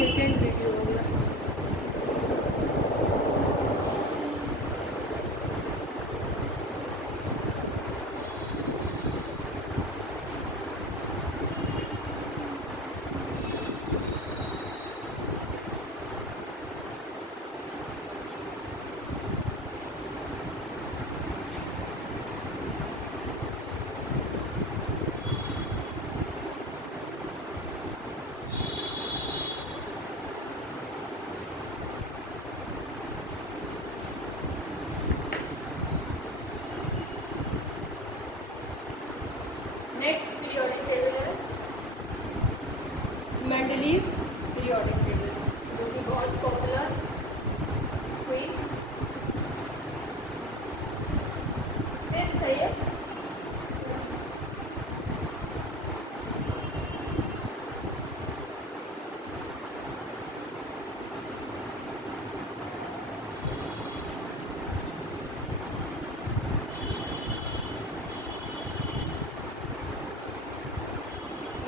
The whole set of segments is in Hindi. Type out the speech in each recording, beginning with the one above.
सेकेंड वीडियो हो गया। नेक्स्ट पीरियोडिक टेबल है मेंडलीव पीरियोडिक टेबल, जो कि बहुत पॉपुलर हुई। है ये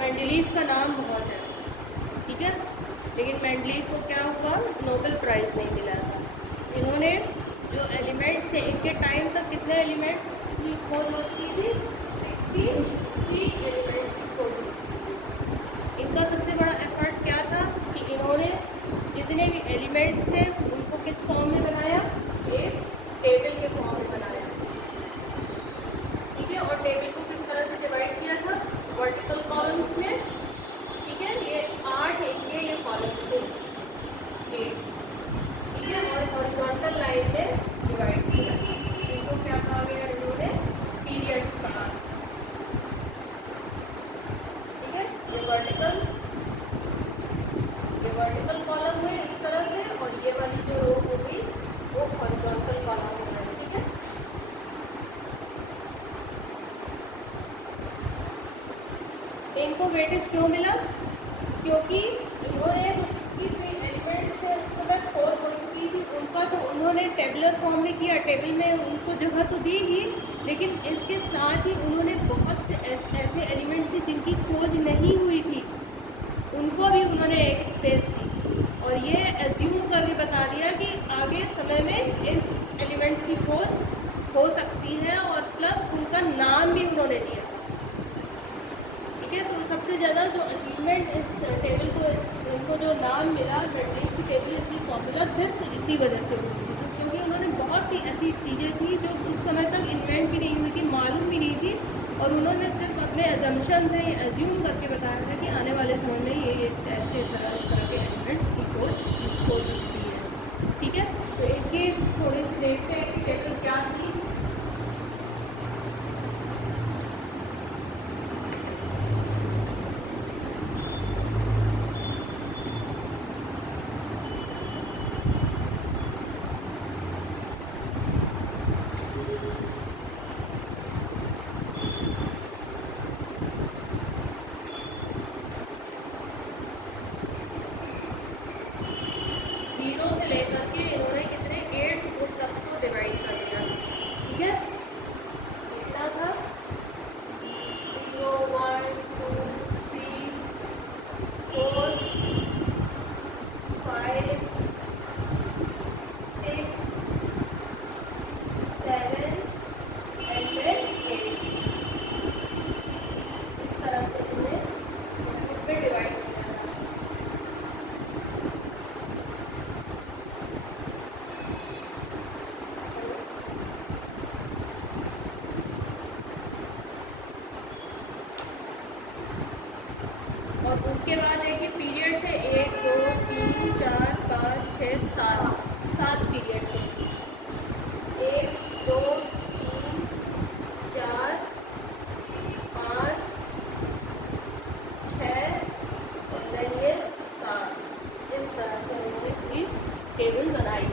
मेंडलीव का नाम बहुत है, ठीक है, लेकिन मेंडलीव को क्या हुआ, नोबेल प्राइज़ नहीं मिला था। इन्होंने जो एलिमेंट्स थे, इनके टाइम तक कितने एलिमेंट्स की खोज हो चुकी थी, 63 एलिमेंट्स की खोज हो चुकी थी। इनका सबसे बड़ा एफर्ट क्या था कि इन्होंने जितने भी एलिमेंट्स थे उनको किस फॉर्म में बनाया, एक टेबल के फॉर्म में बनाया, ठीक है। और टेबल को किस तरह से डिवाइड किया था, वर्टिकल कॉलम्स में, ठीक है। ये 8 ये कॉलम्स थे 8, ठीक है, और हॉरिजॉन्टल लाइन में डिवाइड किया। इनको क्या कहा गया, इन्होंने पीरियड्स कहा, ठीक है। ये वर्टिकल कॉलम है इस तरह से, और ये वाली जो रो होगी वो हॉरिजॉन्टल कॉलम हो गया, ठीक है। इनको वेटेज क्यों मिला, क्योंकि इन्होंने जो 63 एलिमेंट्स थे उस समय खोज हो चुकी थी, उनका तो उन्होंने टेबुलर फॉर्म में किया, टेबल में उनको जगह तो दी ही, लेकिन इसके साथ ही उन्होंने बहुत से ऐसे एलिमेंट थे जिनकी खोज नहीं हुई थी, उनको भी उन्होंने एक स्पेस दी, और ये एज्यूम करके बता दिया कि आगे समय में इन एलिमेंट्स की खोज हो सकती है, और प्लस उनका नाम भी उन्होंने दिया, ठीक है। तो सबसे ज़्यादा जो अचीवमेंट इस टेबल को, इनको जो नाम मिला मेंडलीव की टेबल इतनी पॉपुलर सिर्फ इसी वजह से हुई थी, क्योंकि उन्होंने बहुत सी ऐसी चीज़ें थी जो उस समय तक इन्वेंट भी नहीं हुई थी, मालूम भी नहीं थी, और उन्होंने सिर्फ अपने एजम्पशन से एज्यूम करके बताया था कि आने वाले समय में ये ऐसे इस तरह के एलिमेंट्स की खोज हो सकती है, ठीक है। तो इनकी थोड़ी सी देखते हैं कि टेबल क्या थी। और उसके बाद देखिए पीरियड थे 1 2 3 4 5 6 7 पीरियड थे, 1 2 3 4 5 6 और देन ये 7, इस तरह से उन्होंने पूरी टेबल बनाई।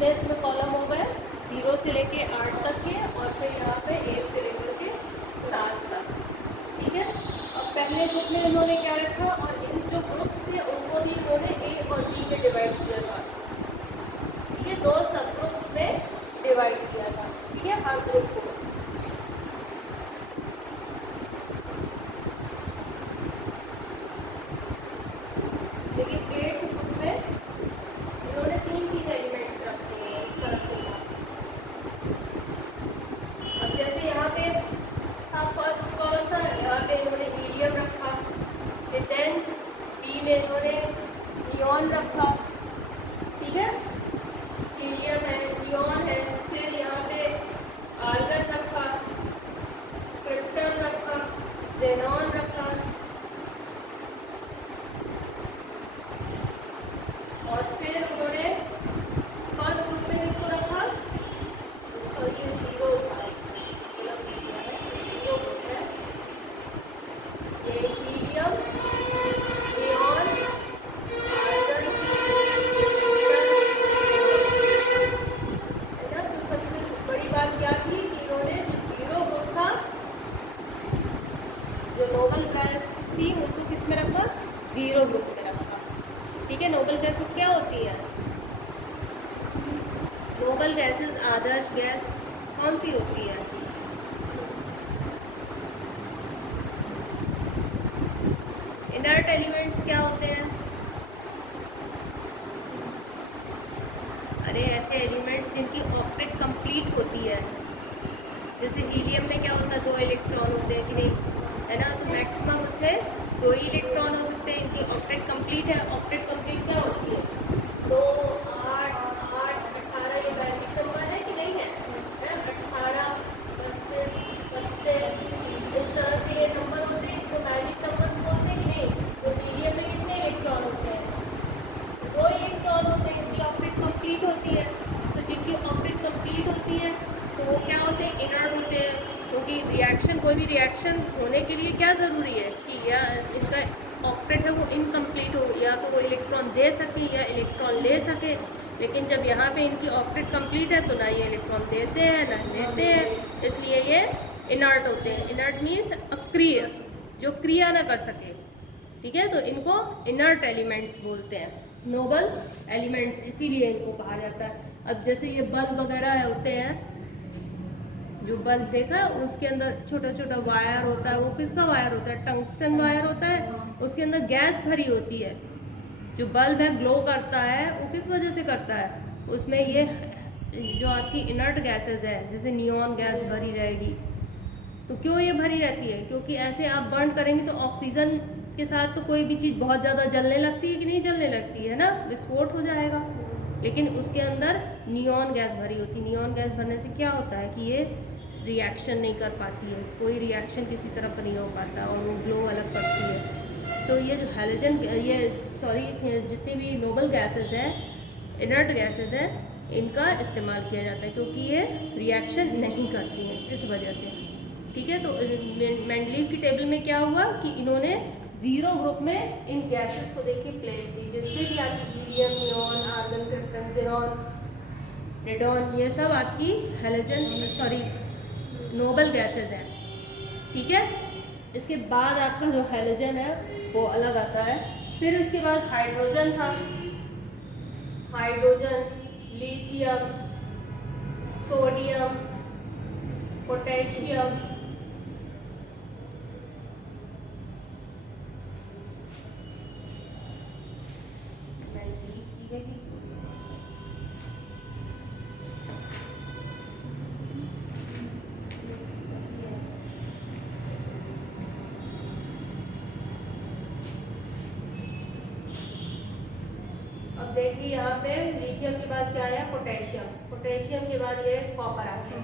कितने इसमें कॉलम हो गए, 0 से लेके 8 तक के, और फिर यहाँ पे 1 से लेकर के 7 तक। ठीक है, अब पहले ग्रुप में इन्होंने क्या रखा, और इन जो ग्रुप्स थे उनको भी इन्होंने ए और बी में डिवाइड किया था। ठीक है, 2 सब ग्रुप में डिवाइड किया था। ठीक है, हर ग्रुप को। लेकिन 8 ग्रुप में इन्होंने 3 एलिमेंट्स रखे हैं इस तरह से। अब जैसे यहाँ पे था फर्स्ट कॉलम था, यहाँ पे इन्होंने हीलियम रखा, फिर देन बी में इन्होंने नियॉन रखा। ठीक है, हीलियम है, नियॉन है, फिर यहाँ पे आर्गन रखा, क्रिप्टन रखा, जेनॉन रखा, और फिर उन्होंने फर्स्ट ग्रुप में किसको रखा, तो ये 0 था, मतलब दिया है 0 ग्रुप है, ये हीलियम, नियॉन, आर्गन, है ना। तो सबसे बड़ी बात क्या थी कि इन्होंने जो 0 ग्रुप था, जो नोबल गैसेस थी, उनको किस में रखा, 0 ग्रुप में रखा। ठीक है, नोबल गैसेस क्या होती है, नोबल गैसेस आदर्श गैस कौन सी होती है, इनर्ट एलिमेंट्स क्या होते हैं, अरे ऐसे एलिमेंट्स जिनकी ऑक्टेट कंप्लीट होती है। जैसे हीलियम में क्या होता है, 2 इलेक्ट्रॉन होते हैं कि नहीं, है ना। तो मैक्सिमम उसमें 2 ही इलेक्ट्रॉन हो सकते हैं, इनकी ऑक्टेट कंप्लीट है। ऑक्टेट कंप्लीट क्या होती है, 2, 8, 8, 18, ये मैजिक नंबर है कि नहीं है, 18, 32, 32, इस तरह से ये नंबर होते हैं, तो मैजिक नंबर्स बोलते हैं कि नहीं। तो हीलियम में कितने इलेक्ट्रॉन होते हैं, 2 इलेक्ट्रॉन होते हैं, इनकी ऑक्टेट कंप्लीट होती है। तो जिनकी ऑक्टेट कंप्लीट होती है तो वो क्या होते हैं, इनर्ट होते हैं। क्योंकि रिएक्शन, कोई भी रिएक्शन होने के लिए क्या ज़रूरी है कि या इनका ऑक्टेट है वो इनकम्प्लीट हो, या तो वो इलेक्ट्रॉन दे सके या इलेक्ट्रॉन ले सके। लेकिन जब यहाँ पे इनकी ऑक्टेट कंप्लीट है तो ना ये इलेक्ट्रॉन देते हैं ना लेते हैं, इसलिए ये इनर्ट होते हैं। इनर्ट मीन्स अक्रिय, जो क्रिया ना कर सके। ठीक है, तो इनको इनर्ट एलिमेंट्स बोलते हैं, नोबल एलिमेंट्स, इसीलिए इनको कहा जाता है। अब जैसे ये बल्ब वगैरह होते हैं, जो बल्ब देखा उसके अंदर छोटा छोटा वायर होता है, वो किसका वायर होता है, टंगस्टन वायर होता है, उसके अंदर गैस भरी होती है। जो बल्ब है ग्लो करता है, वो किस वजह से करता है, उसमें ये जो आपकी इनर्ट गैसेस है, जैसे नियॉन गैस भरी रहेगी। तो क्यों ये भरी रहती है, क्योंकि ऐसे आप बर्न करेंगे तो ऑक्सीजन के साथ तो कोई भी चीज़ बहुत ज़्यादा जलने लगती है कि नहीं जलने लगती है ना, विस्फोट हो जाएगा। लेकिन उसके अंदर नियॉन गैस भरी होती है। नियॉन गैस भरने से क्या होता है कि ये रिएक्शन नहीं कर पाती है, कोई रिएक्शन किसी तरह का नहीं हो पाता और वो ग्लो अलग करती है। तो ये जो हैलोजन, ये जितनी भी नोबल गैसेस हैं, इनर्ट गैसेस हैं, इनका इस्तेमाल किया जाता है क्योंकि ये रिएक्शन नहीं करती हैं, इस वजह से। ठीक है, तो मेंडलीव की टेबल में क्या हुआ कि इन्होंने 0 ग्रुप में इन गैसेस को देखिए प्लेस दी, जितने भी आपकी helium, neon, argon, krypton, xenon, radon, ये सब आपकी हैलोजन नोबल गैसेस हैं। ठीक है, इसके बाद आपका जो हैलोजन है वो अलग आता है। फिर उसके बाद हाइड्रोजन था, हाइड्रोजन, लिथियम, सोडियम, पोटेशियम, अब देखिए यहाँ पे लिथियम के बाद क्या आया, पोटेशियम, पोटेशियम के बाद ये कॉपर आ गया।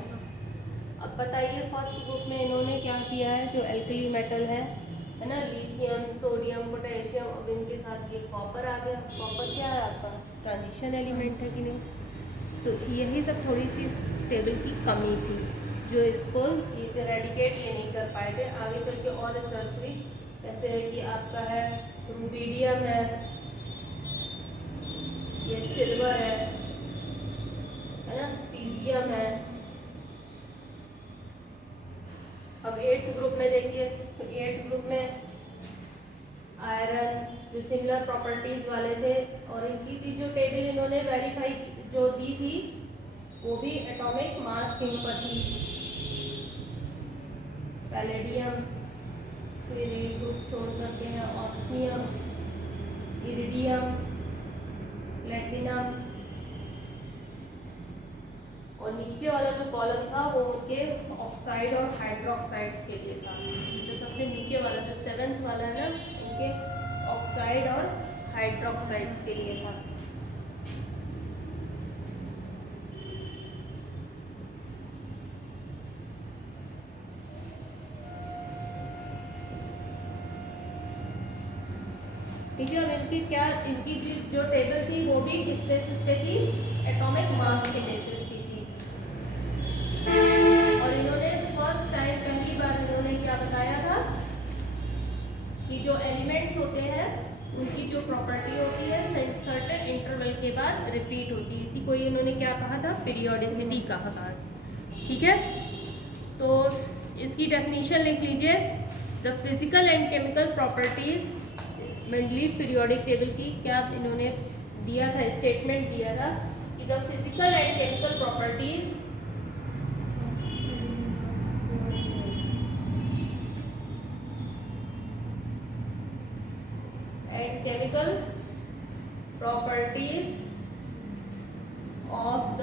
अब बताइए फर्स्ट ग्रुप में इन्होंने क्या किया है, जो एल्कली मेटल है ना, लिथियम, सोडियम, पोटेशियम, अब इनके साथ ये कॉपर आ गया। कॉपर क्या है आपका, ट्रांजिशन एलिमेंट है कि नहीं। तो यही सब थोड़ी सी इस टेबल की कमी थी, जो इसको इरेडिकेट ये नहीं कर पाए थे। आगे चल के और रिसर्च हुई, जैसे कि आपका है रूबीडियम है, ये सिल्वर है, लिथियम है। अब 8th ग्रुप में देखिए, तो 8th ग्रुप में आयरन जो सिमिलर प्रॉपर्टीज वाले थे, और इनकी भी जो टेबल इन्होंने वेरीफाई जो दी थी वो भी एटॉमिक मास के ऊपर थी। पैलेडियम, फिर ये ग्रुप छोड़ करके हैं ऑस्मियम, इरिडियम, प्लेटिनम, और नीचे वाला जो कॉलम था वो उनके ऑक्साइड और हाइड्रोक्साइड्स के लिए था। जो सबसे नीचे वाला जो 7th वाला है ना, इनके ऑक्साइड और हाइड्रोक्साइड्स के लिए था। ठीक है, अब इनकी जो टेबल थी वो भी किस बेसिस पे थी? एटॉमिक मास के बेसिस पे थी। और इन्होंने फर्स्ट टाइम पहली बार इन्होंने क्या बताया था कि जो एलिमेंट्स होते हैं उनकी जो प्रॉपर्टी होती है सर्टेन इंटरवल के बाद रिपीट होती है। इसी को इन्होंने क्या कहा था? पीरियोडिसिटी कहा था। ठीक है, तो इसकी डेफिनेशन लिख लीजिए। The physical and chemical properties Mendeleev periodic table की क्या इन्होंने दिया था, स्टेटमेंट दिया था कि the physical and chemical properties and chemical properties of the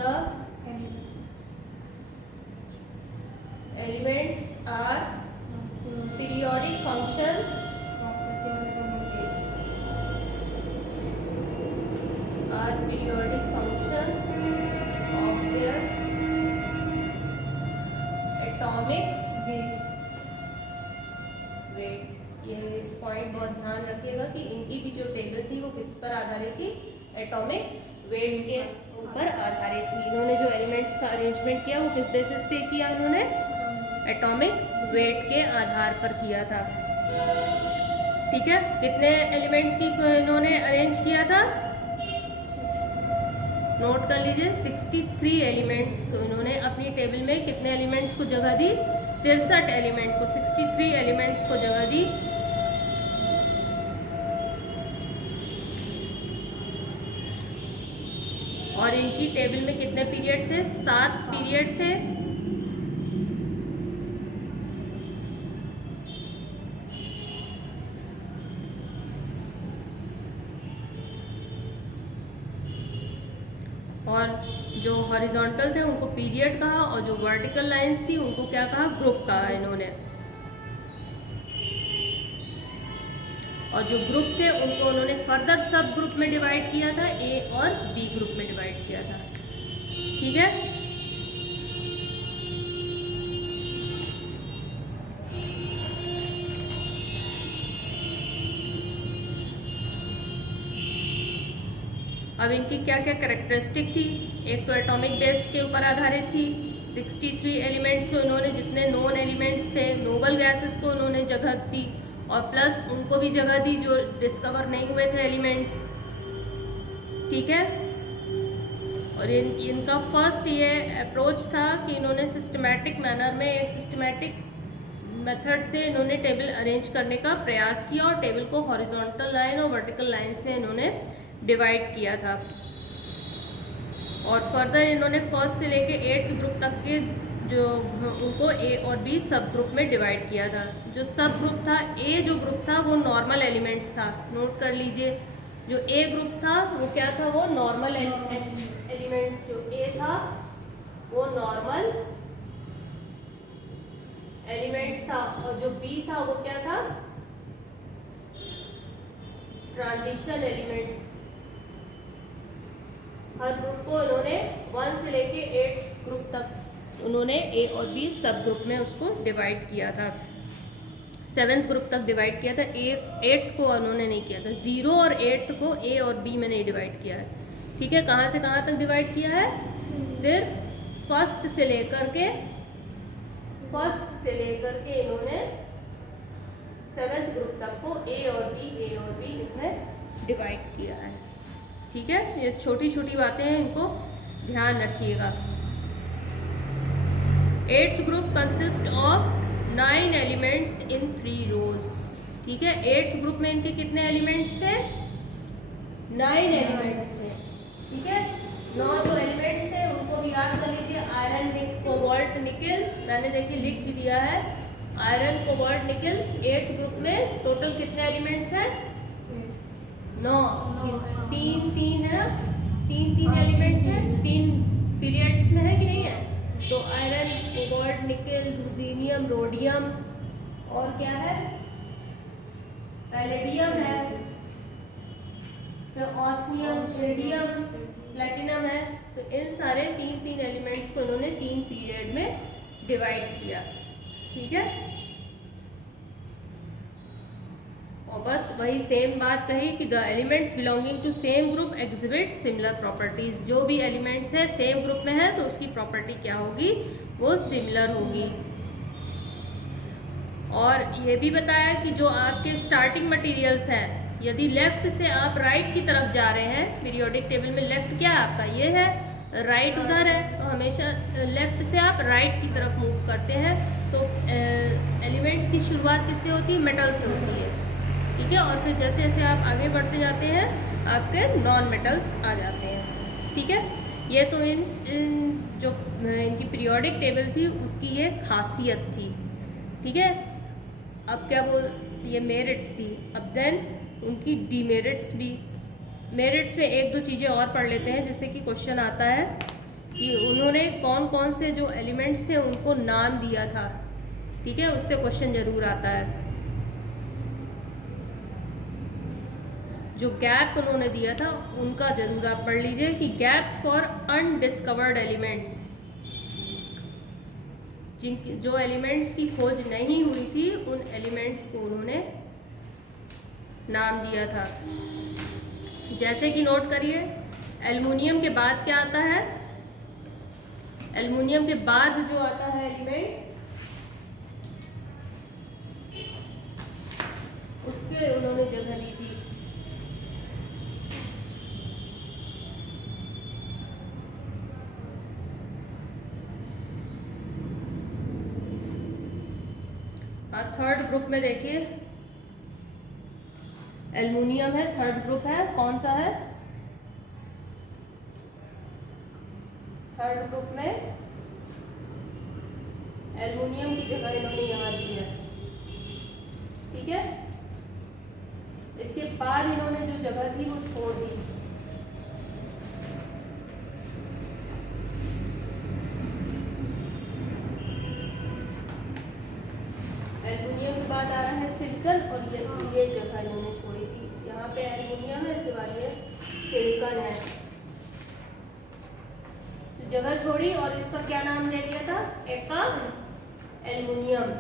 elements are periodic function periodic function of their atomic weight। ये पॉइंट बहुत ध्यान रखिएगा कि इनकी भी जो टेबल थी वो किस पर आधारित थी? एटॉमिक वेट के ऊपर आधारित थी। इन्होंने जो एलिमेंट्स का अरेंजमेंट किया वो किस बेसिस पे किया? इन्होंने एटॉमिक वेट के आधार पर किया था। ठीक है, कितने एलिमेंट्स की इन्होंने अरेंज किया था? नोट कर लीजिए, 63 एलिमेंट्स को इन्होंने अपनी टेबल में कितने एलिमेंट्स को जगह दी? 63 एलिमेंट को, 63 एलिमेंट्स को जगह दी। और इनकी टेबल में कितने पीरियड थे? 7 पीरियड थे। और जो हॉरिजॉन्टल थे उनको पीरियड कहा, और जो वर्टिकल लाइंस थी उनको क्या कहा? ग्रुप कहा इन्होंने। और जो ग्रुप थे उनको उन्होंने फर्दर सब ग्रुप में डिवाइड किया था, ए और बी ग्रुप में डिवाइड किया था। ठीक है, अब इनकी क्या क्या कैरेक्टरिस्टिक थी? एक तो एटॉमिक बेस के ऊपर आधारित थी। 63 एलिमेंट्स को इन्होंने, जितने नॉन एलिमेंट्स थे, नोबल गैसेस को उन्होंने जगह दी, और प्लस उनको भी जगह दी जो डिस्कवर नहीं हुए थे एलिमेंट्स। ठीक है, और इनका फर्स्ट ये अप्रोच था कि इन्होंने सिस्टमैटिक मैनर में, एक सिस्टमैटिक मेथड से इन्होंने टेबल अरेंज करने का प्रयास किया, और टेबल को हॉरिजॉन्टल लाइन और वर्टिकल लाइंस में इन्होंने डिवाइड किया था। और फर्दर इन्होंने फर्स्ट से लेके 8th ग्रुप तक के जो उनको ए और बी सब ग्रुप में डिवाइड किया था। जो सब ग्रुप था, ए जो ग्रुप था वो नॉर्मल एलिमेंट्स था। नोट कर लीजिए, जो ए ग्रुप था वो क्या था? वो नॉर्मल एलिमेंट्स। जो ए था वो नॉर्मल एलिमेंट्स था, और जो बी था वो क्या था? Transition elements. हर ग्रुप को उन्होंने 1 से लेके 8 ग्रुप तक उन्होंने ए और बी सब ग्रुप में उसको डिवाइड किया था। 7th ग्रुप तक डिवाइड किया था, 8th को उन्होंने नहीं किया था। 0 और 8th को ए और बी में नहीं डिवाइड किया है। ठीक है, कहाँ से कहाँ तक डिवाइड किया है? सिर्फ फर्स्ट से लेकर के इन्होंने 7th ग्रुप तक को ए और बी इसमें डिवाइड किया है। ठीक है, ये छोटी छोटी बातें हैं, इनको ध्यान रखिएगा। Eighth group consist of 9 elements in 3 रोज। ठीक है, एट्थ ग्रुप में इनके कितने एलिमेंट्स थे? 9 एलिमेंट्स थे। ठीक है, 9 जो एलिमेंट्स थे उनको भी याद कर लीजिए। आयरन, कोबाल्ट, निकल, मैंने देखिए लिख भी दिया है। आयरन, कोबाल्ट, निकल, एट्थ ग्रुप में टोटल कितने एलिमेंट्स हैं? 9। 3 है ना, 3 एलिमेंट्स हैं, 3 पीरियड्स में है कि नहीं है? तो आयरन, कोबाल्ट, निकल, रुथेनियम, रोडियम और क्या है? पैलेडियम है, फिर ऑस्मियम, इरिडियम, प्लैटिनम है। तो इन सारे 3 एलिमेंट्स को उन्होंने 3 पीरियड में डिवाइड किया। ठीक है, और बस वही सेम बात कही कि the elements belonging to same group exhibit similar properties. जो भी एलिमेंट्स है सेम ग्रुप में है तो उसकी प्रॉपर्टी क्या होगी? वो सिमिलर होगी। और ये भी बताया कि जो आपके स्टार्टिंग मटेरियल्स हैं, यदि लेफ्ट से आप राइट की तरफ जा रहे हैं, पीरियोडिक टेबल में लेफ्ट क्या है आपका? ये है, राइट उधर है, तो हमेशा लेफ्ट से आप राइट की तरफ मूव करते हैं। तो एलिमेंट्स की शुरुआत किससे होती है? मेटल से होती है। ठीक है, और फिर जैसे जैसे आप आगे बढ़ते जाते हैं आपके नॉन मेटल्स आ जाते हैं। ठीक है, ये तो इन जो इनकी पीरियोडिक टेबल थी उसकी ये खासियत थी। ठीक है, अब क्या बोल, ये मेरिट्स थी। अब देन उनकी डीमेरिट्स भी। मेरिट्स में एक दो चीज़ें और पढ़ लेते हैं, जैसे कि क्वेश्चन आता है कि उन्होंने कौन कौन से जो एलिमेंट्स थे उनको नाम दिया था। ठीक है, उससे क्वेश्चन ज़रूर आता है। जो गैप उन्होंने दिया था उनका जरूर आप पढ़ लीजिए कि गैप्स फॉर अनडिस्कवर्ड एलिमेंट्स, जिन जो एलिमेंट्स की खोज नहीं हुई थी उन एलिमेंट्स को उन्होंने नाम दिया था। जैसे कि नोट करिए, एल्युमिनियम के बाद क्या आता है? एल्युमिनियम के बाद जो आता है एलिमेंट, उसके उन्होंने जगह दी थी थर्ड ग्रुप में। देखिए एल्युमिनियम है, थर्ड ग्रुप है, कौन सा है? थर्ड ग्रुप में एल्युमिनियम की जगह इन्होंने यहाँ दी है। ठीक है, इसके बाद इन्होंने जो जगह थी वो छोड़ दी। एल्युमिनियम के बाद आ रहा है सिलिकॉन, और ये जगह इन्होंने छोड़ी थी। यहाँ पे एल्युमिनियम है, इसके बाद ये सिलिकॉन है। तो जगह छोड़ी और इसका क्या नाम दे दिया था? एका एल्युमिनियम।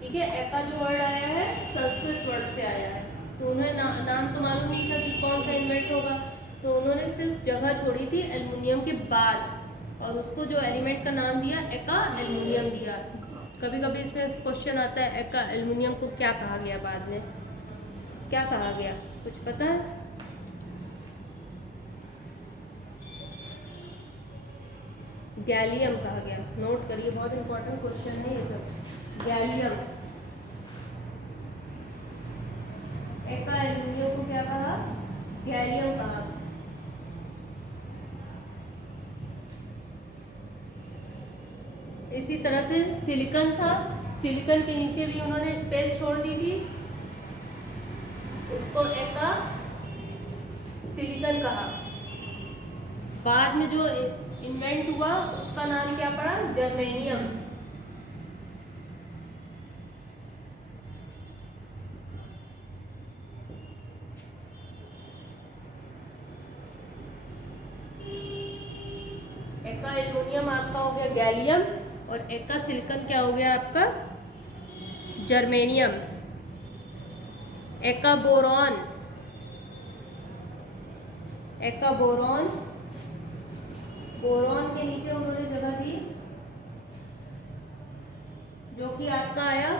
ठीक है, एका जो वर्ड आया है संस्कृत वर्ड से आया है, तो उन्हें नाम तो मालूम नहीं था कि कौन सा इन्वेंट होगा, तो उन्होंने सिर्फ जगह छोड़ी थी एल्युमिनियम के बाद, और उसको जो एलिमेंट का नाम दिया एका एल्युमिनियम दिया। कभी कभी इसमें क्वेश्चन आता है एका एल्युमिनियम को क्या कहा गया, बाद में क्या कहा गया, कुछ पता है? गैलियम कहा गया। नोट करिए, बहुत इंपॉर्टेंट क्वेश्चन है ये सब। गैलियम, एका एल्युमिनियम को क्या कहा? गैलियम कहा। इसी तरह से सिलिकॉन था, सिलिकॉन के नीचे भी उन्होंने स्पेस छोड़ दी थी, उसको एका सिलिकॉन कहा। बाद में जो इन्वेंट हुआ उसका नाम क्या पड़ा? जर्मेनियम। एका एल्युमिनियम आपका हो गया गैलियम, और एका सिलिकॉन क्या हो गया आपका? जर्मेनियम। एका बोरॉन, एका बोरॉन, बोरॉन के नीचे उन्होंने जगह दी जो कि आपका आया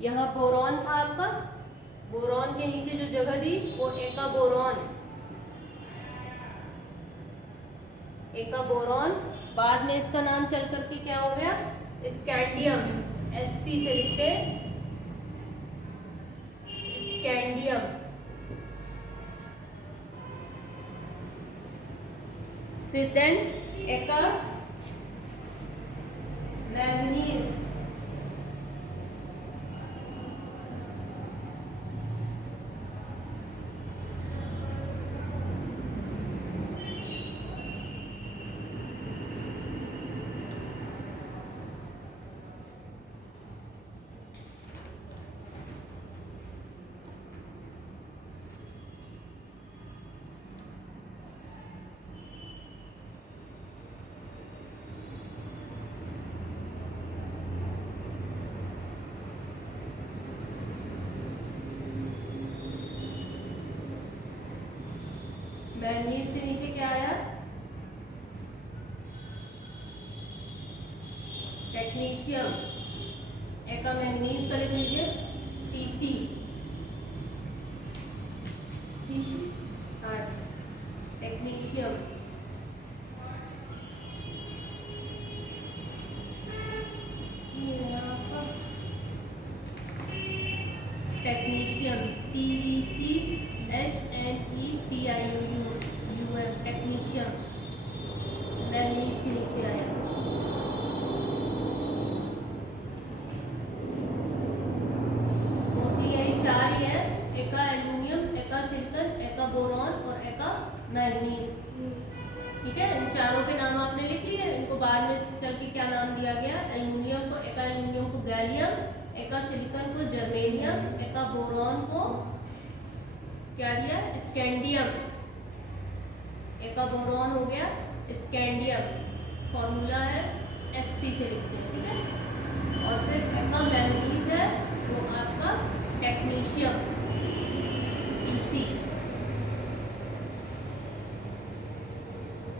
यहाँ बोरॉन था आपका, बोरॉन के नीचे जो जगह दी वो एका बोरॉन। एक का बोरॉन, बाद में इसका नाम चल करके क्या हो गया, स्कैंडियम, SC से लिखते स्कैंडियम। फिर देन एक का मैग्नीज, मैग्नीज के नीचे क्या आया, टेक्नीशियम। एक का मैग्नीज का लिख लीजिए TC, technetium. Technetium TECHNETIUM, technetium. Manganese के नीचे आया। मोस्टली यही चार ही है, एक का एल्यूमिनियम, एक का सिलिकॉन, एक का बोरॉन और एक का मैग्नीज। ठीक है, इन चारों के नाम आपने लिख लिए। इनको बाद में चल के क्या नाम दिया गया, एल्यूमिनियम को, एक का एल्यूमिनियम को गैलियम, एक का सिलिकॉन को जर्मेनियम, एक का बोरॉन को क्या दिया, स्कैंडियम। एक का बोरॉन हो गया स्कैंडियम, फॉर्मूला है SC से लिखते हैं। ठीक है, और फिर एक का मैग्नीज है वो आपका टेक्नीशियम TC।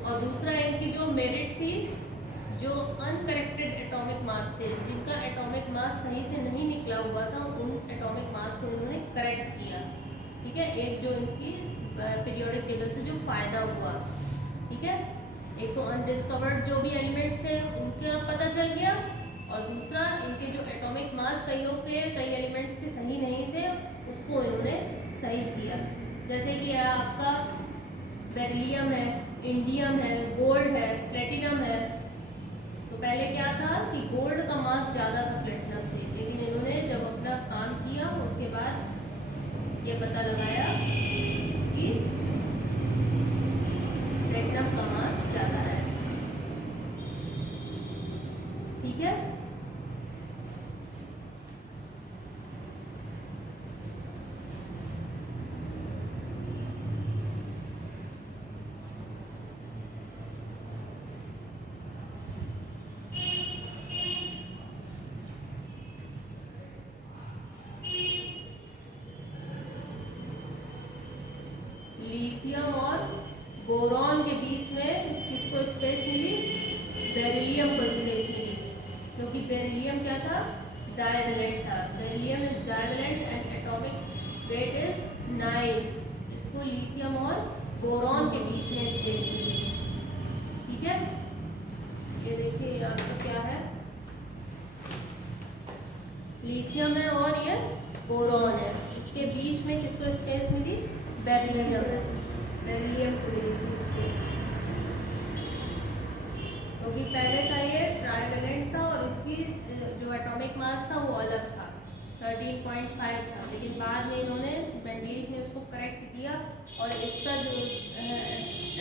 और दूसरा इनकी जो मेरिट थी, जो अनकरेक्टेड एटॉमिक मास थे, जिनका एटॉमिक मास सही से नहीं निकला हुआ था, उन एटॉमिक मास को इन्होंने करेक्ट किया। ठीक है, एक जो इनकी पीरियोडिक टेबल से जो फायदा हुआ, ठीक है, एक तो अनडिस्कवर्ड जो भी एलिमेंट्स थे उनका पता चल गया, और दूसरा इनके जो एटॉमिक मास कई एलिमेंट्स के सही नहीं थे उसको इन्होंने सही किया। जैसे कि आपका बेरिलियम है, इंडियम है, गोल्ड है, प्लेटिनम है। तो पहले क्या था कि गोल्ड का मास ज़्यादा था प्लेटिनम से, लेकिन इन्होंने जब अपना काम किया उसके बाद ये पता लगाया कि प्लेटिनम का मास ज़्यादा है। ठीक है, लिथियम और बोरॉन के बीच में किसको स्पेस मिली, बेरिलियम को स्पेस मिली, क्योंकि बेरिलियम क्या था, डाइवेलेंट था। Beryllium is divalent and atomic weight is 9। इसको लिथियम और बोरॉन के बीच में स्पेस मिली। ठीक है, ये देखिए आपका क्या है, लिथियम है और ये बोरॉन है, इसके बीच में किसको स्पेस मिली, बेरिलियम है, बेरिलियम को मिली स्पेस, क्योंकि पहले था ये ट्राइवेलेंट था और इसकी जो एटॉमिक मास था वो अलग था, 13.5 था, लेकिन बाद में इन्होंने मेंडलीव ने उसको करेक्ट किया और इसका जो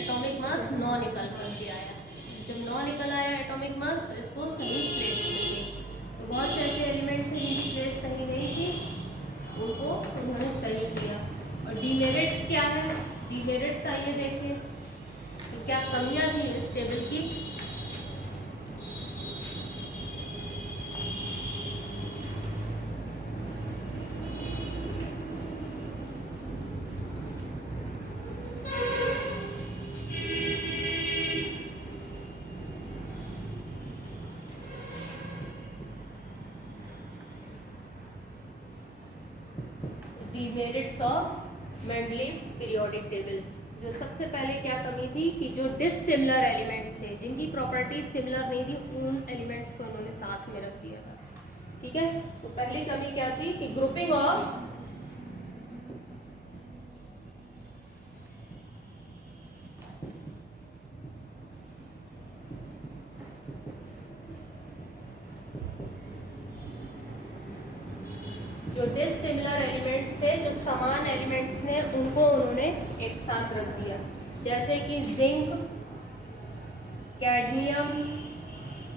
एटॉमिक मास 9 निकल कर के आया। जब 9 निकल आया एटॉमिक मास तो इसको सही प्लेस मिल गई। तो बहुत से ऐसे एलिमेंट थे जिनकी प्लेस सही नहीं थी, उनको इन्होंने सही किया। और डीमेरिट्स क्या है, डीमेरिट्स आइए देखें, तो क्या कमियां थी इस टेबल की। Demerits of Mendeleev's periodic table. जो सबसे पहले क्या कमी थी कि जो डिसिमिलर एलिमेंट्स थे, जिनकी प्रॉपर्टीज सिमिलर नहीं थी, उन एलिमेंट्स को उन्होंने साथ में रख दिया था। ठीक है, तो पहली कमी क्या थी कि ग्रुपिंग ऑफ जो डिसिमिलर एलिमेंट्स थे, जो समान एलिमेंट्स ने, उनको उन्होंने एक साथ रख दिया। जैसे कि जिंक, कैडमियम,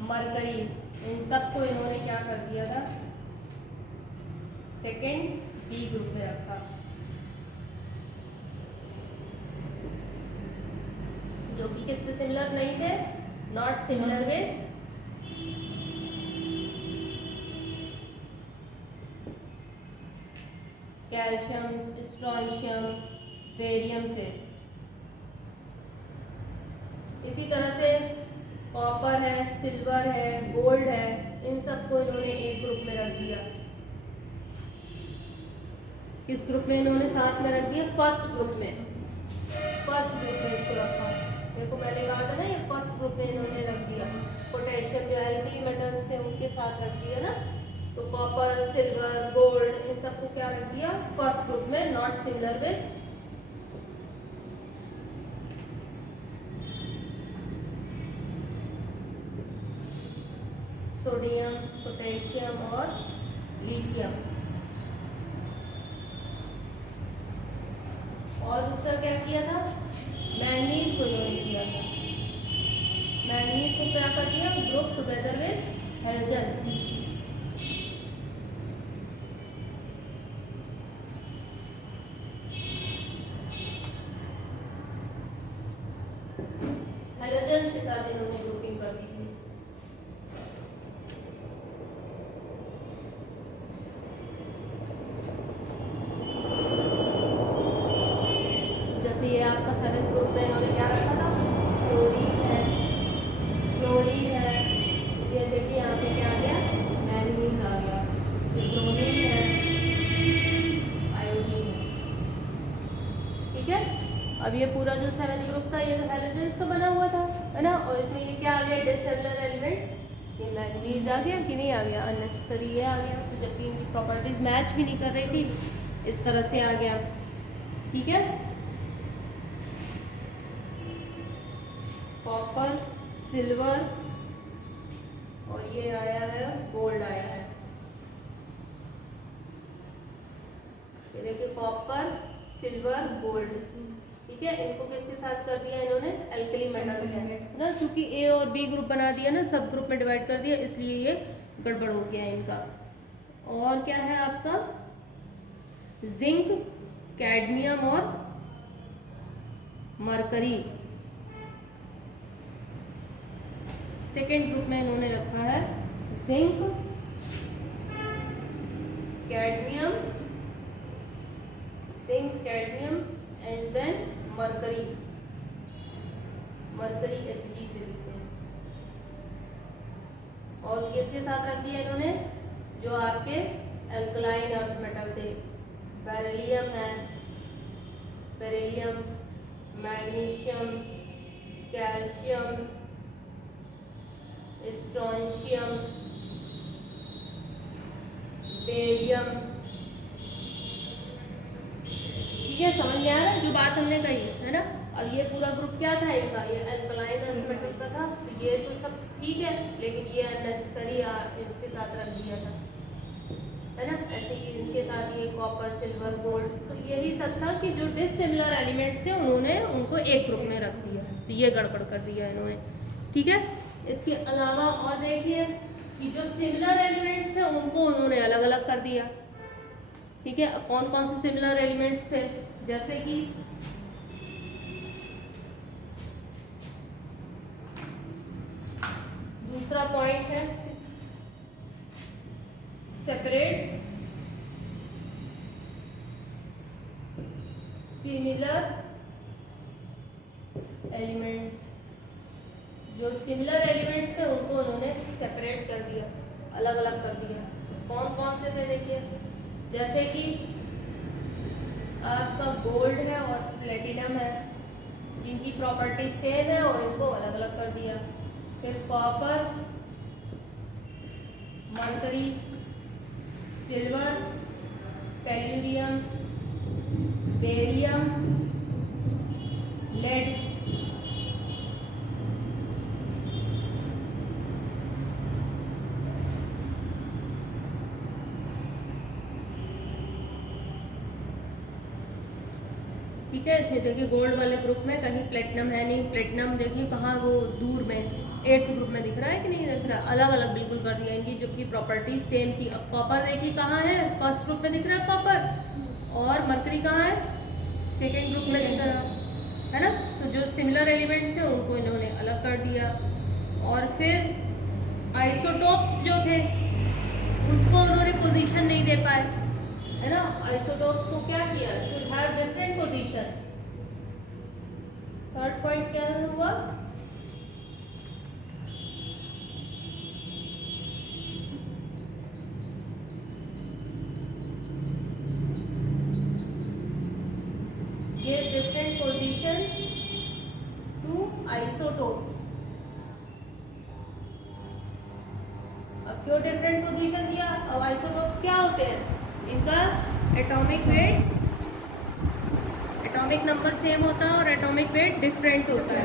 मरकरी, इन सबको इन्होंने क्या कर दिया था, सेकेंड बी ग्रुप में रखा। जो कि किससे सिमिलर नहीं थे, not similar with calcium, strontium, barium से। इसी तरह से कॉपर है, सिल्वर है, गोल्ड है, इन सबको इन्होंने एक ग्रुप में रख दिया। किस ग्रुप में इन्होंने साथ में रख दिया, फर्स्ट ग्रुप में। फर्स्ट ग्रुप में इसको रखा। देखो मैंने कहा था ना, ये फर्स्ट ग्रुप में इन्होंने रख दिया। पोटेशियम जो एल्कली मेटल्स थे उनके साथ रख दिया ना, तो कॉपर, सिल्वर, गोल्ड, इन सबको क्या रख दिया, फर्स्ट ग्रुप में, not similar with sodium, potassium और लिथियम। और दूसरा क्या किया था, मैंगनीज को इन्होंने किया था। मैंगनीज को क्या कर दिया, group together with halogens. Halogens के साथ इन्होंने ग्रुपिंग कर दी थी। जैसे ये आपका सेवेंथ ग्रुप में इन्होंने क्या रखा था, क्लोरीन है, क्लोरीन है, ये देखिए यहाँ पे क्या आ गया, मैंगनीज आ गया, ये ब्रोमीन है, आयोडीन है। ठीक है, अब ये पूरा जो सेवेंथ ग्रुप था, ये हैलोजेंस का बना हुआ था, है ना, और इसमें ये क्या आ गया, डिसिमिलर एलिमेंट, ये मैंगनीज आ गया कि नहीं आ गया, अननेसेसरी ये आ गया, तो जबकि इनकी प्रॉपर्टीज मैच भी नहीं कर रही थी, इस तरह से आ गया। ठीक है, कॉपर, सिल्वर और ये आया है गोल्ड आया है। ये देखिए कॉपर, सिल्वर, गोल्ड। ठीक है, इनको किसके साथ कर दिया इन्होंने, एल्कली मेटल्स है ना, क्योंकि ए और बी ग्रुप बना दिया ना, सब ग्रुप में डिवाइड कर दिया, इसलिए ये गड़बड़ हो गया इनका। और क्या है आपका, जिंक, कैडमियम और मरकरी सेकेंड ग्रुप में इन्होंने रखा है। Zinc, cadmium, and then mercury, mercury Hg से लिखते हैं। और किसके साथ रख दिया इन्होंने, जो आपके एल्कलाइन अर्थ मेटल थे, बेरिलियम है, beryllium, magnesium, calcium, strontium, barium. ठीक है, समझ में आ रहा है जो बात हमने कही है ना। अब ये पूरा ग्रुप क्या था इनका, ये अल्कलाइन अर्थ मेटल का था, तो ये तो सब ठीक है, लेकिन ये अननेसेसरी इसके साथ रख दिया था, है ना। ऐसे ही इनके साथ ये कॉपर, सिल्वर, गोल्ड, तो यही सब था कि जो डिसिमिलर एलिमेंट्स थे उन्होंने उनको एक ग्रुप में रख दिया, तो ये गड़बड़ कर दिया इन्होंने। ठीक है, इसके अलावा और देखिए कि जो सिमिलर एलिमेंट्स थे उनको उन्होंने अलग अलग कर दिया। ठीक है, कौन कौन से सिमिलर एलिमेंट्स थे, जैसे कि दूसरा पॉइंट है सेपरेट्स सिमिलर एलिमेंट्स। जो सिमिलर एलिमेंट्स थे उनको उन्होंने सेपरेट कर दिया, अलग अलग कर दिया। कौन कौन से थे देखिए, जैसे कि आपका गोल्ड है और प्लेटिनम है, जिनकी प्रॉपर्टी सेम है और इनको अलग अलग कर दिया। फिर copper, mercury, silver, tellurium, barium, lead, ठीक है। ये देखिए गोल्ड वाले ग्रुप में कहीं प्लेटिनम है नहीं, प्लेटिनम देखिए कहाँ वो दूर में 8th ग्रुप में दिख रहा है कि नहीं दिख रहा, अलग अलग बिल्कुल कर दिया इनकी, जबकि प्रॉपर्टी सेम थी। अब कॉपर देखिए कहाँ है, फर्स्ट ग्रुप में दिख रहा है कॉपर, और मरकरी कहाँ है, सेकेंड ग्रुप में दिख रहा है ना। तो जो सिमिलर एलिमेंट्स थे उनको इन्होंने अलग कर दिया। और फिर आइसोटोप्स जो थे उसको उन्होंने पोजीशन नहीं दे पाए, है ना। आइसोटोप्स को क्या किया, should have different position. Third point क्या हुआ, ये डिफरेंट पोजीशन टू आइसोटोप्स। अब क्यों डिफरेंट पोजीशन दिया, अब आइसोटोप्स क्या होते हैं, इनका atomic weight, atomic number same होता है और एटॉमिक वेट डिफरेंट होता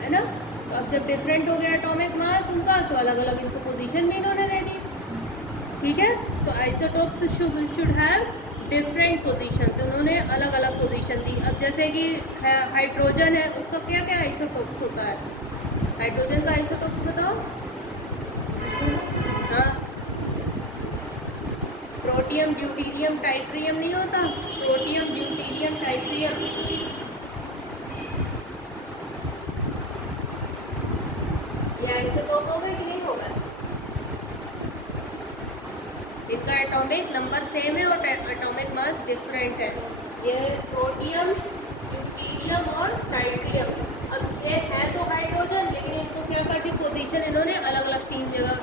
है ना। तो अब जब डिफरेंट हो गया एटॉमिक मास उनका, तो अलग अलग इनको पोजीशन भी इन्होंने दे दी, ठीक है। तो isotopes should have different positions, उन्होंने अलग अलग पोजीशन दी। अब जैसे कि हाइड्रोजन है, उसका क्या क्या आइसोटोप्स होता है, हाइड्रोजन का आइसोटोप्स बताओ। हाँ, प्रोटियम, ड्यूटीरियम, टाइट्रियम नहीं होता, प्रोटियम, ड्यूटीरियम, टाइट्रियम। ये आइसोटोप होगा कि नहीं होगा, इनका एटॉमिक नंबर सेम है और एटॉमिक मास डिफरेंट है। ये प्रोटियम, ड्यूटीरियम और टाइट्रियम। अब ये है तो हाइड्रोजन, लेकिन इनको क्या करती पोजीशन इन्होंने अलग अलग 3 जगह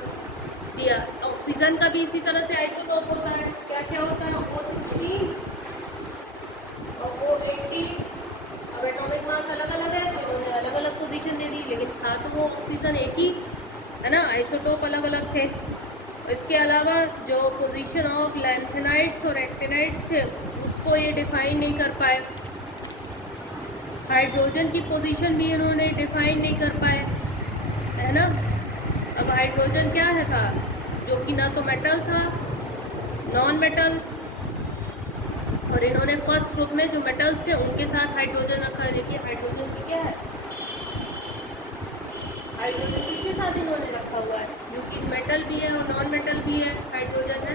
दिया। ऑक्सीजन का भी इसी तरह से आइसोटोप होता है, क्या क्या होता है, O16 और O18। अब एटॉमिक मास अलग अलग है तो इन्होंने अलग अलग पोजीशन दे दी, लेकिन था तो वो ऑक्सीजन एक ही है ना, आइसोटोप अलग अलग थे। इसके अलावा जो पोजीशन ऑफ लैंथेनाइड्स और एक्टिनाइड्स थे उसको ये डिफाइन नहीं कर पाए, हाइड्रोजन की पोजीशन भी इन्होंने डिफाइन नहीं कर पाए, है ना। अब हाइड्रोजन क्या है था, जो कि ना तो मेटल था नॉन मेटल, और इन्होंने फर्स्ट ग्रुप में जो मेटल्स थे उनके साथ हाइड्रोजन रखा है। देखिए हाइड्रोजन की क्या है, हाइड्रोजन किसके साथ इन्होंने रखा हुआ है, जो कि मेटल भी है और नॉन मेटल भी है, हाइड्रोजन है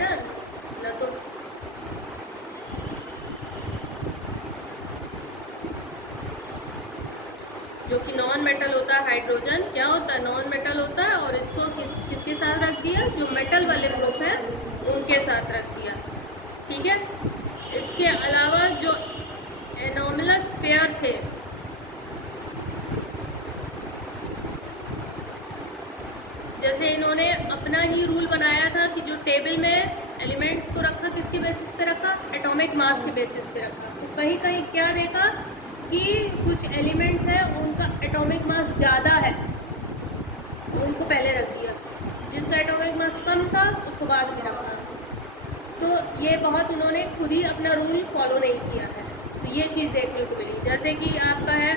ना तो जो कि नॉन मेटल होता है, हाइड्रोजन क्या होता है, नॉन मेटल होता है, और इसको किसके साथ रख दिया, जो मेटल वाले ग्रुप हैं उनके साथ रख दिया, ठीक है। इसके अलावा जो एनोमलस पेयर थे, जैसे इन्होंने अपना ही रूल बनाया था कि जो टेबल में एलिमेंट्स को रखा किसके बेसिस पे रखा, एटॉमिक मास के बेसिस पे रखा। तो कहीं कहीं क्या देखा कि कुछ एलिमेंट्स हैं उनका एटॉमिक मास ज़्यादा है तो उनको पहले रख दिया, जिसका एटॉमिक मास कम था उसको बाद में रखा। तो ये बहुत उन्होंने खुद ही अपना रूल फॉलो नहीं किया है, तो ये चीज़ देखने को मिली। जैसे कि आपका है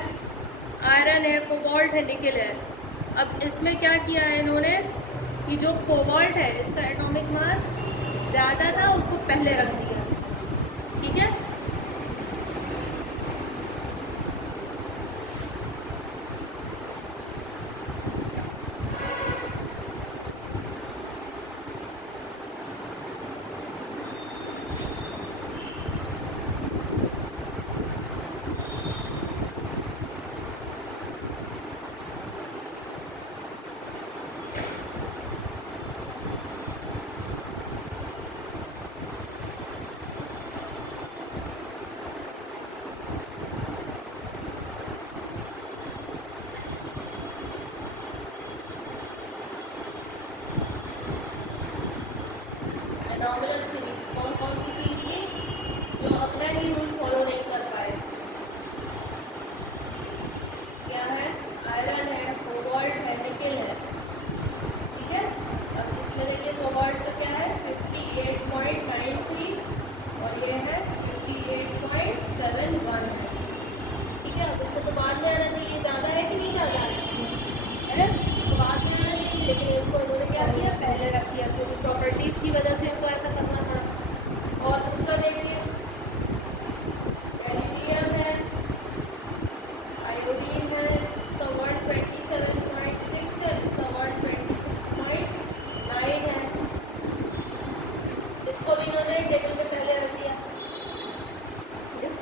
आयरन है, कोबाल्ट है, निकल है। अब इसमें क्या किया है इन्होंने कि जो कोबाल्ट है इसका एटॉमिक मास ज़्यादा था, उसको पहले रख दिया, ठीक है।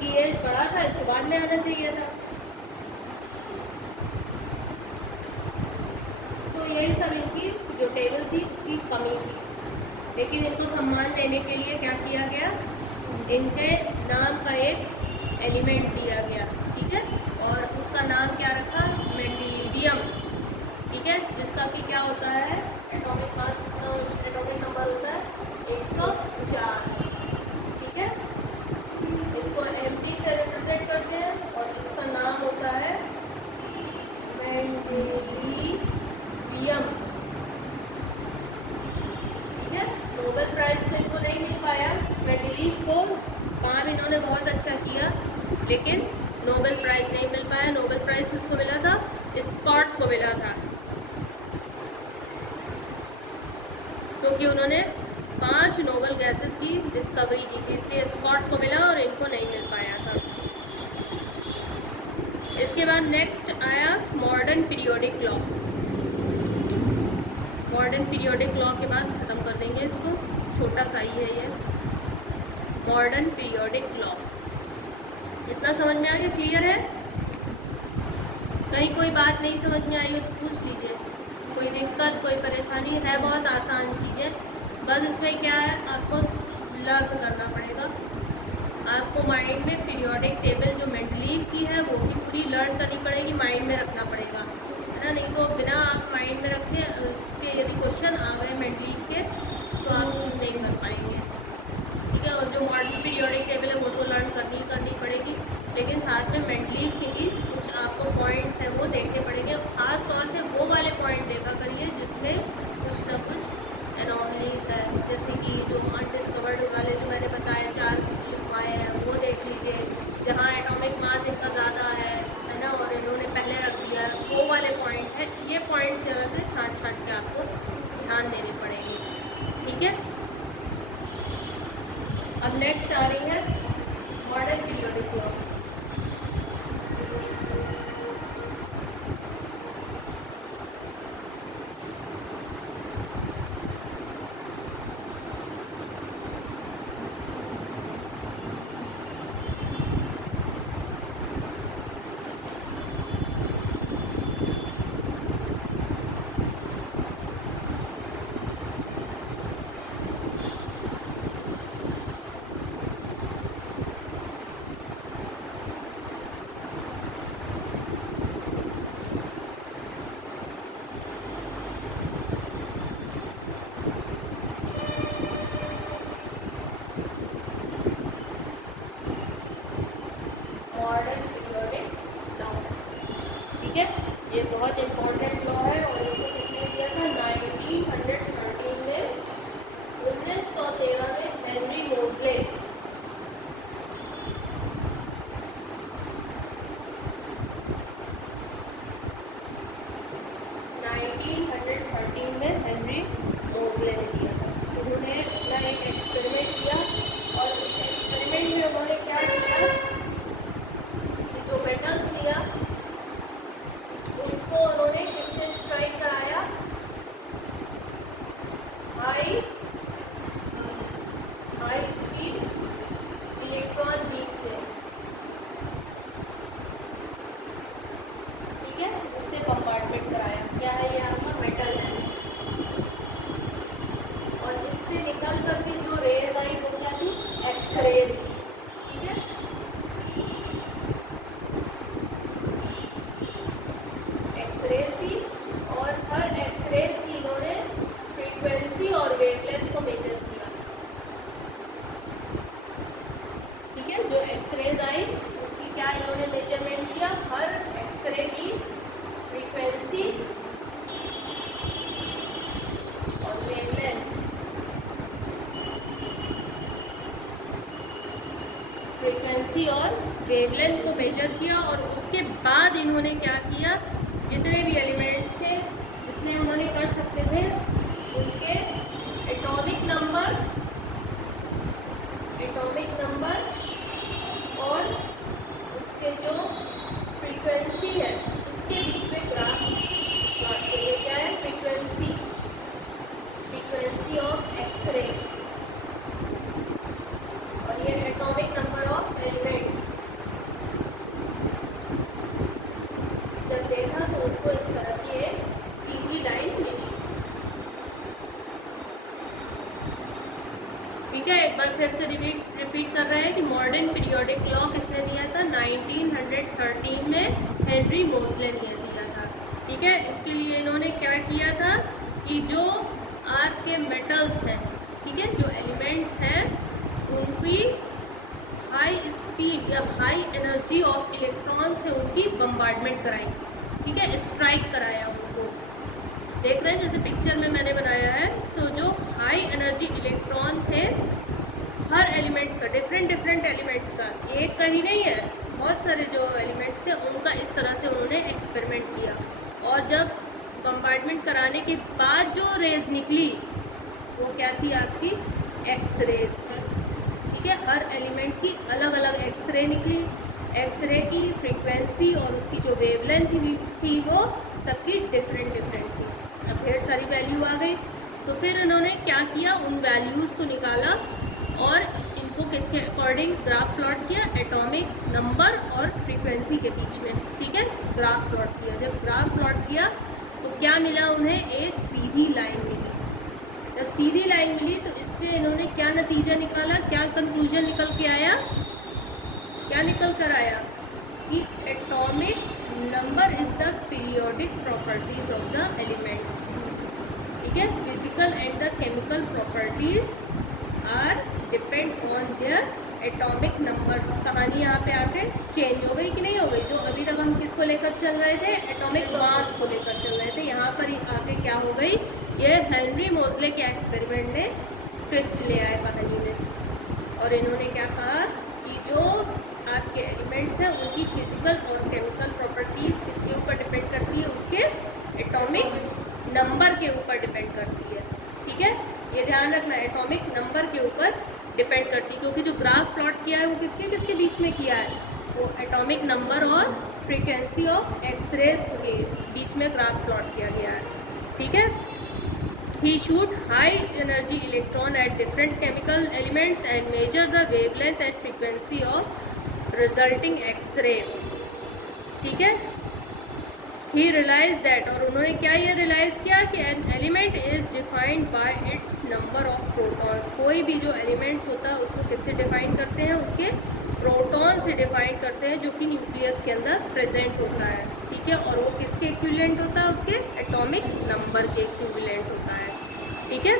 pH बढ़ा था, इसको बाद में आना चाहिए था। तो यही सब इनकी जो टेबल थी उसकी कमी थी। लेकिन इनको सम्मान देने के लिए क्या किया गया, इनके नाम का एक एलिमेंट दिया गया, ठीक है, और उसका नाम क्या रखा, मेंडेलिवियम, ठीक है, जिसका कि क्या होता है, एटॉमिक मास, एटॉमिक नंबर होता है 104, ठीक है। इसको Mg से रिप्रेजेंट करते हैं और इसका नाम होता है मेंडेलिवियम, ठीक है। नोबेल प्राइज तो इनको नहीं मिल पाया, मेंडेलीव को काम इन्होंने बहुत अच्छा किया, लेकिन नोबेल प्राइज नहीं मिल पाया। नोबेल प्राइज किसको मिला था, स्कॉट को मिला था, क्योंकि उन्होंने 5 नोबेल गैसेस की डिस्कवरी की थी, इसलिए स्कॉट को मिला और इनको नहीं मिल पाया था। इसके बाद नेक्स्ट आया modern periodic law. Modern periodic law के बाद ख़त्म कर देंगे इसको, छोटा सा ही है ये मॉडर्न पीरियोडिक लॉ। इतना समझ में आ गया, क्लियर है? कहीं कोई बात नहीं समझ में आई हो तो पूछ लीजिए, कोई दिक्कत कोई परेशानी है, बहुत आसान चीज़ है। बस इसमें क्या है, आपको लर्न करना पड़ेगा, आपको माइंड में पीरियोडिक टेबल जो मेंडलीव की है वो भी पूरी लर्न करनी पड़ेगी, माइंड में रखना पड़ेगा, है ना। नहीं तो बिना आप माइंड में रखे उसके यदि क्वेश्चन आ गए मेंडलीव के तो आप नहीं कर पाएंगे, ठीक है। और जो मॉडर्न पीरियोडिक टेबल है वो तो लर्न करनी पड़ेगी, लेकिन साथ में मेंडलीव के भी कुछ आपको पॉइंट्स हैं वो देखने पड़ेंगे। खास तौर से वो वाले पॉइंट देखा करिए जिसमें कुछ ना कुछ एनॉमलीज है, जैसे कि जो अनडिस्कवर्ड वाले जो मैंने बताया 4 लिखवाए हैं वो देख लीजिए, जहाँ एटॉमिक मास इनका ज़्यादा है ना, और इन्होंने पहले रख दिया, वो वाले पॉइंट है। ये पॉइंट्स जगह से छांट के आपको ध्यान देने पड़ेंगे, ठीक है। अब नेक्स्ट आ रही है modern periodic law. Modern periodic law, ठीक है, ये बहुत इम्पोर्टेंट लॉ है और इसको किसने दिया था, 1913 में, 1913 में हेनरी मोज़ले। में हेनरी मोज़ले ने दिया था। उन्होंने अपना एक एक्सपेरिमेंट किया और उस एक्सपेरिमेंट में उन्होंने क्या किया, जो मेटल्स लिया उसको उन्होंने किससे स्ट्राइक कराया, हाई स्पीड इलेक्ट्रॉन बीम से, ठीक है, उससे कंपार्टमेंट कराया। क्या है, ये आपका मेटल है और इससे निकल करके जो रेज आई वो क्या थी, एक्सरेज, ठीक है। एक्सरेज थी और हर एक्सरेज की इन्होंने फ्रीक्वेंसी और वेवलेंथ को मेजर किया, ठीक है। जो एक्सरेज आई उसकी क्या इन्होंने मेजरमेंट किया, हर एक्सरे की फ्रीक्वेंसी और वेवलेंथ, फ्रीक्वेंसी और वेवलेंथ को मेजर किया। और उसके बाद इन्होंने क्या किया, जितने भी एलिमेंट्स थे जितने उन्होंने कर सकते थे उनके एटॉमिक नंबर और उसके जो फ्रीक्वेंसी है उसके बीच में ग्राफ प्लॉट किया। ये क्या है, फ्रीक्वेंसी ऑफ एक्सरे और ये एटॉमिक नंबर ऑफ एलिमेंट्स, 1913 में हेनरी मोज़ले ने दिया था। ठीक है, इसके लिए इन्होंने क्या किया था कि जो आपके मेटल्स हैं, ठीक है, जो एलिमेंट्स हैं, उनकी हाई स्पीड या हाई एनर्जी ऑफ इलेक्ट्रॉन से उनकी बम्बार्डमेंट कराई। ठीक है, स्ट्राइक कराया उनको। देख रहे हैं जैसे पिक्चर में मैंने बनाया है, तो जो हाई एनर्जी इलेक्ट्रॉन थे हर एलिमेंट्स का, डिफरेंट एलिमेंट्स का, एक का ही नहीं है, बहुत सारे जो एलिमेंट्स थे उनका इस तरह से उन्होंने एक्सपेरिमेंट किया। और जब बम्बार्डमेंट कराने के बाद जो रेज निकली वो क्या थी, आपकी एक्स रेज थी। ठीक है, हर एलिमेंट की अलग अलग एक्सरे निकली। एक्सरे की फ्रीक्वेंसी और उसकी जो वेवलेंथ थी वो सबकी डिफरेंट थी। अब ढेर सारी वैल्यू आ गई, तो फिर इन्होंने क्या किया, उन वैल्यूज़ को निकाला और इनको किसके अकॉर्डिंग ग्राफ प्लॉट किया, एटॉमिक नंबर और फ्रीक्वेंसी के बीच में। ठीक है, ग्राफ प्लॉट किया। जब ग्राफ प्लॉट किया तो क्या मिला उन्हें, एक सीधी लाइन मिली। जब सीधी लाइन मिली तो इससे इन्होंने क्या नतीजा निकाला, क्या कंक्लूजन निकल के आया, क्या निकल कर आया कि atomic number is the periodic properties of the elements. ठीक है, physical and the chemical properties are depend on their atomic numbers. कहानी यहाँ पे आके चेंज हो गई कि नहीं हो गई। जो अभी तक हम किसको लेकर चल रहे थे, एटॉमिक मास को लेकर चल रहे थे, यहाँ पर आके क्या हो गई, ये हेनरी मोज़ले के एक्सपेरिमेंट ने ट्विस्ट ले आए कहानी में। और इन्होंने क्या कहा कि जो आपके एलिमेंट्स हैं उनकी फिजिकल और केमिकल प्रॉपर्टीज़ किसके ऊपर डिपेंड करती है, उसके एटॉमिक नंबर के ऊपर डिपेंड करती है। ठीक है, ये ध्यान रखना, एटॉमिक नंबर के ऊपर डिपेंड करती है, क्योंकि जो ग्राफ प्लॉट किया है वो किसके किसके बीच में किया है, वो एटॉमिक नंबर और फ्रीक्वेंसी ऑफ एक्सरेज के बीच में ग्राफ प्लॉट किया गया है। ठीक है, he shoot high energy electron at different chemical elements and measure the wavelength and frequency of resulting X-ray। ठीक है, he realized that, और उन्होंने क्या ये रियलाइज़ किया कि an element is defined by its number of protons। कोई भी जो एलिमेंट्स होता है उसको किससे डिफाइन करते हैं, उसके प्रोटॉन से डिफाइन करते हैं, जो कि न्यूक्लियस के अंदर प्रेजेंट होता है। ठीक है, और वो किसके इक्विवेलेंट होता है, उसके एटॉमिक नंबर के इक्विवेलेंट होता है। ठीक है,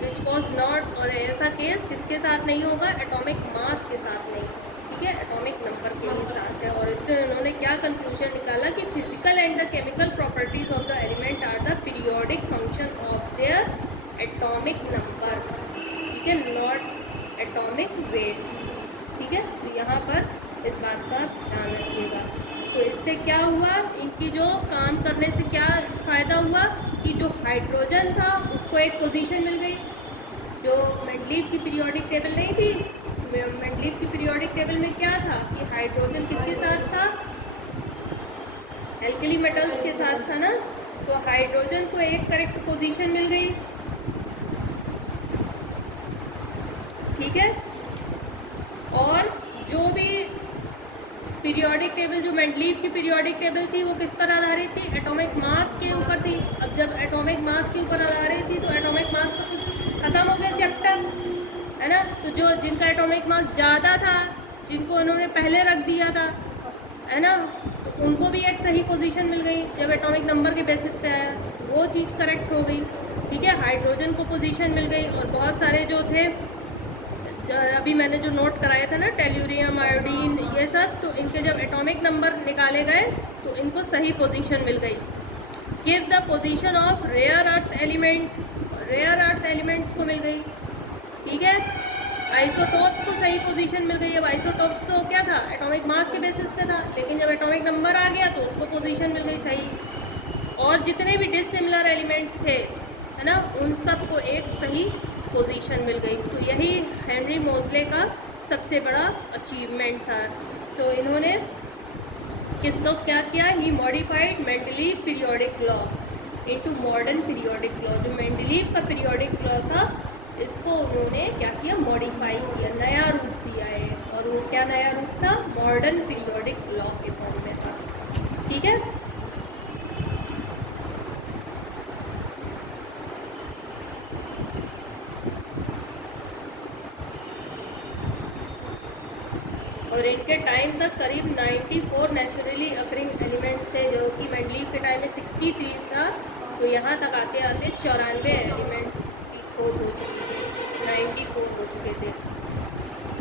विच वॉज नॉट, और ऐसा केस किसके साथ नहीं होगा, एटॉमिक मास के साथ नहीं। ठीक है, एटॉमिक नंबर के ही साथ है। और इससे उन्होंने क्या कंक्लूजन निकाला कि physical and the chemical properties of the element are the periodic function of their atomic number. ठीक है, नॉट एटॉमिक वेट। ठीक है, तो यहाँ पर इस बात का ध्यान रखिएगा। तो इससे क्या हुआ, इनकी जो काम करने से क्या फ़ायदा हुआ कि जो हाइड्रोजन था उसको एक पोजीशन मिल गई। जो मेंडलीव की पीरियोडिक टेबल नहीं थी, मेंडलीव की पीरियोडिक टेबल में क्या था कि हाइड्रोजन किसके साथ था, एल्कली मेटल्स के साथ था ना, तो हाइड्रोजन को एक करेक्ट पोजीशन मिल गई। ठीक है, और जो भी पीरियोडिक टेबल, जो मेंडलीव की पीरियोडिक टेबल थी वो किस पर आधारित थी, एटॉमिक मास के ऊपर थी। अब जब एटॉमिक मास के ऊपर आधारित थी तो एटॉमिक मास तो खत्म हो गया चैप्टर, है ना। तो जो जिनका एटॉमिक मास ज़्यादा था, जिनको उन्होंने पहले रख दिया था, है ना, तो उनको भी एक सही पोजीशन मिल गई। जब एटॉमिक नंबर के बेसिस पे आया तो वो चीज़ करेक्ट हो गई। ठीक है, हाइड्रोजन को पोजीशन मिल गई। और बहुत सारे जो थे, अभी मैंने जो नोट कराया था ना, टेल्यूरियम, आयोडीन, ये सब, तो इनके जब एटॉमिक नंबर निकाले गए तो इनको सही पोजीशन मिल गई। Give the position of rare earth element, rare earth elements को मिल गई। ठीक है, आइसोटोप्स को सही पोजीशन मिल गई। अब आइसोटोप्स तो क्या था, एटॉमिक मास के बेसिस पे था, लेकिन जब एटॉमिक नंबर आ गया तो उसको पोजीशन मिल गई सही। और जितने भी डिसिमिलर एलिमेंट्स थे, है ना, उन सब को एक सही पोजीशन मिल गई। तो यही हेनरी मोज़ले का सबसे बड़ा अचीवमेंट था। तो इन्होंने किसको क्या किया, he modified Mendeleev periodic law into modern periodic law. जो मेंडलीव का पीरियोडिक लॉ था, इसको उन्होंने क्या किया, मॉडिफाई किया, नया रूप दिया है। और वो क्या नया रूप था, मॉडर्न पीरियोडिक लॉ के फॉर्म में था। ठीक है, और इनके टाइम तक करीब 94 नेचुरली अकरिंग एलिमेंट्स थे, जो कि मेंडलीव के टाइम में 63 था। तो यहाँ तक आते आते 94 एलिमेंट्स की खोज हो चुकी थी, 94 हो चुके थे।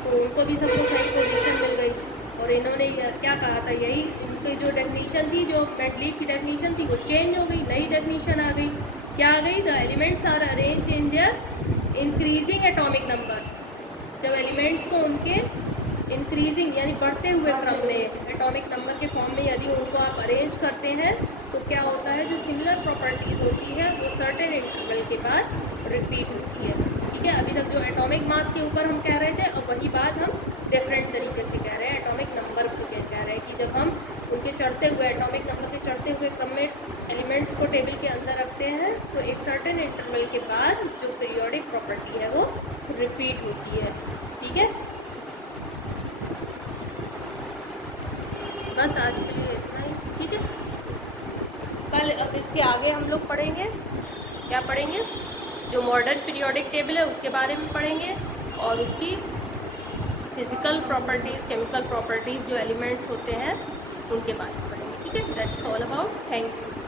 तो उनको भी सबको सही पोजीशन मिल गई। और इन्होंने क्या कहा था, यही उनकी जो डेफिनीशन थी, जो मेंडलीव की डेफिनीशन थी, वो चेंज हो गई, नई डेफिनीशन आ गई। क्या आ गई? The elements are arrange in their increasing atomic number. जब एलिमेंट्स को उनके इंक्रीजिंग यानी बढ़ते हुए क्रम में एटॉमिक नंबर के फॉर्म में यदि उनको आप अरेंज करते हैं तो क्या होता है, जो सिमिलर प्रॉपर्टीज़ होती है वो सर्टेन इंटरवल के बाद रिपीट होती है। ठीक है, अभी तक जो एटॉमिक मास के ऊपर हम कह रहे थे, अब वही बात हम डिफरेंट तरीके से कह रहे हैं, एटॉमिक नंबर को कह रहे हैं कि जब हम उनके चढ़ते हुए एटॉमिक नंबर के चढ़ते हुए क्रम में एलिमेंट्स को टेबल के अंदर रखते हैं तो एक सर्टेन इंटरवल के बाद जो पीरियोडिक प्रॉपर्टी है वो रिपीट होती है। ठीक है, बस आज के लिए इतना ही। ठीक है, कल अब इसके आगे हम लोग पढ़ेंगे, क्या पढ़ेंगे, जो मॉडर्न पीरियोडिक टेबल है उसके बारे में पढ़ेंगे और उसकी फिजिकल प्रॉपर्टीज़, केमिकल प्रॉपर्टीज़ जो एलिमेंट्स होते हैं उनके बारे में पढ़ेंगे। ठीक है, that's all about. Thank you.